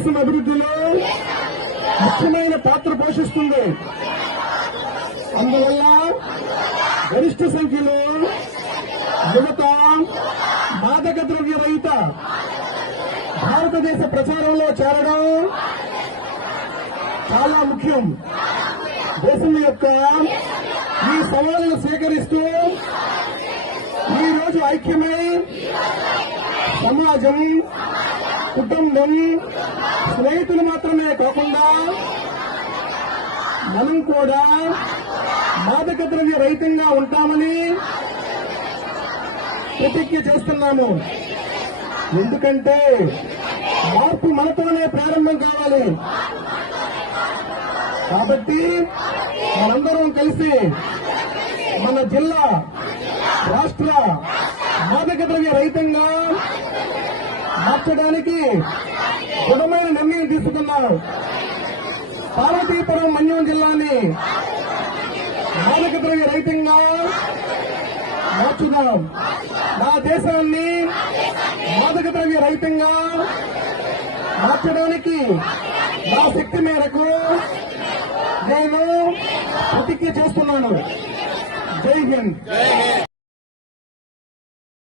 దేశం అభివృద్ధిలో ముఖ్యమైన పాత్ర పోషిస్తుంది. అందువల్ల గరిష్ట సంఖ్యలో యువత మాదక ద్రవ్య రహిత భారతదేశ ప్రచారంలో చేరడం చాలా ముఖ్యం. దేశం యొక్క ఈ సవాళ్లను స్వీకరిస్తూ ఈ రోజు ఐక్యమై సమాజం, కుటుంబం, స్నేహితులు మాత్రమే కాకుండా మనం కూడా మాదక ద్రవ్య రహితంగా ఉంటామని ప్రతిజ్ఞ చేస్తున్నాము. ఎందుకంటే మార్పు మనతోనే ప్రారంభం కావాలి. కాబట్టి మనందరం కలిసి మన జిల్లా, రాష్ట్ర మాదక ద్రవ్య రహితంగా మార్చడానికి దృఢమైన నిర్ణయం తీసుకున్నారు. పార్వతీపురం మన్యం జిల్లాని మాదక ద్రవ్య రహితంగా మార్చుదాం. నా దేశాన్ని మాదక ద్రవ్య రహితంగా మార్చడానికి నా శక్తి మేరకు నేను ప్రతిజ్ఞ చేస్తున్నాను. జై హింద్.